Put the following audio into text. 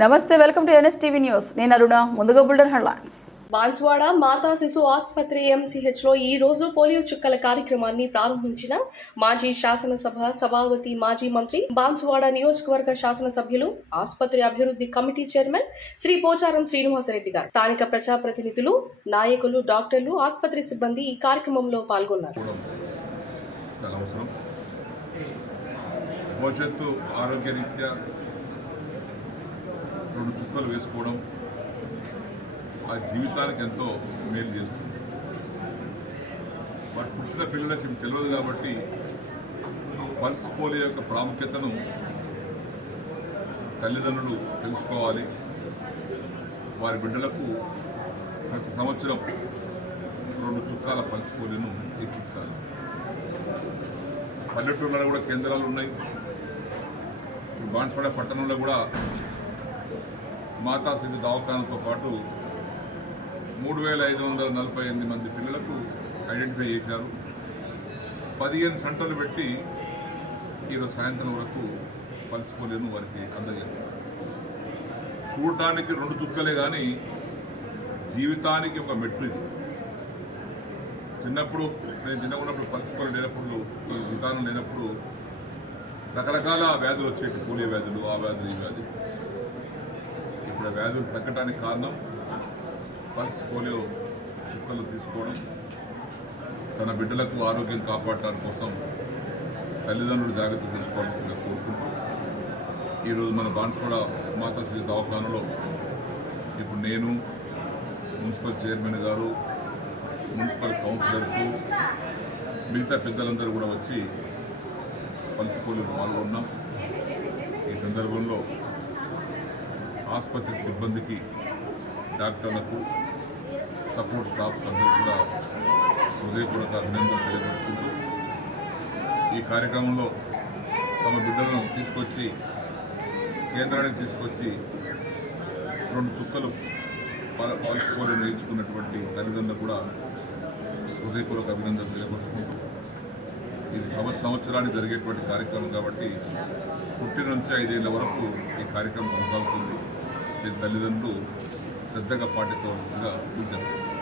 నమస్తే welcome to NSTV news. నేను అరుణ ముందుగా బుల్డన్ హెడ్లైన్స్. బాన్స్వాడ మాతా శిశు ఆసుపత్రి ఎంసీహెచ్లో ఈ రోజు పోలియో చుక్కల కార్యక్రమాన్ని ప్రారంభించిన మాజీ శాసనసభ సభాపతి మాజీ మంత్రి బాన్స్వాడ నియోజకవర్గ శాసనసభ్యులు ఆసుపత్రి అభివృద్ధి కమిటీ చైర్మన్ శ్రీ పోచారం శ్రీనివాసరెడ్డి గారు. స్థానిక ప్రజాప్రతినిధులు నాయకులు డాక్టర్లు ఆసుపత్రి సిబ్బంది ఈ కార్యక్రమంలో పాల్గొన్నారు. భవిష్యత్తు ఆరోగ్యరీత్యా రెండు చుక్కలు వేసుకోవడం ఆ జీవితానికి ఎంతో మేలు చేస్తుంది. వాటి పుట్టిన పిల్లలకి తెలియదు కాబట్టి పల్స్ పోలియో యొక్క ప్రాముఖ్యతను తల్లిదండ్రులు తెలుసుకోవాలి. వారి బిడ్డలకు ప్రతి సంవత్సరం రెండు చుక్కాల పల్స్ పోలియోను ఎక్కించాలి పల్లెటూళ్ళలో కూడా కేంద్రాలు ఉన్నాయి. బాన్స్వాడ పట్టణంలో కూడా మాతా శిశు దవాఖానతో పాటు మూడు వేల ఐదు వందల నలభై ఎనిమిది మంది పిల్లలకు ఐడెంటిఫై చేశారు. పదిహేను సెంటర్లు పెట్టి ఈరోజు సాయంత్రం వరకు పలుచుకోలేను వారికి అందజేశారు. చూడటానికి రెండు చుక్కలే కానీ జీవితానికి ఒక మెట్టు ఇది. చిన్నప్పుడు నేను చిన్నప్పుడు పరిస్థితులు లేనప్పుడు ఈ విధానం లేనప్పుడు రకరకాల వ్యాధులు వచ్చేటి పోలియో వ్యాధులు ఆ వ్యాధులు ఈ వ్యాధులు. ఇక్కడ వ్యాధులు తగ్గడానికి కారణం పల్స్ పోలియో చుక్కలు తీసుకోవడం తన బిడ్డలకు ఆరోగ్యం కాపాడటానికి కోసం తల్లిదండ్రులు జాగ్రత్త తీసుకోవాల్సిందిగా కోరుకుంటూ ఈరోజు మన బాన్స్వాడ మాతా శ్రీ దవాఖానలో ఇప్పుడు నేను మున్సిపల్ చైర్మన్ గారు మున్సిపల్ కౌన్సిలర్స్ మిగతా పెద్దలందరూ కూడా వచ్చి పల్స్ పోలియో పాల్గొన్నాం. ఈ సందర్భంలో ఆసుపత్రి సిబ్బందికి డాక్టర్లకు సపోర్ట్ స్టాఫ్ అందరికీ కూడా హృదయపూర్వక అభినందనలు తెలియజేసుకుంటూ ఈ కార్యక్రమంలో తమ బిడ్డలను తీసుకొచ్చి కేంద్రానికి తీసుకొచ్చి రెండు చుక్కలు పల- నేర్చుకున్నటువంటి తల్లిదండ్రులు కూడా హృదయపూర్వక అభినందనలు తెలియపరుచుకుంటూ ఇది సంవత్సర సంవత్సరానికి జరిగేటువంటి కార్యక్రమం కాబట్టి పుట్టిన నుంచి ఐదేళ్ళ వరకు ఈ కార్యక్రమం కొనసాగుతుంది. తల్లిదండ్రులు శ్రద్ధగా పాటించవలసిందిగా విజ్ఞప్తి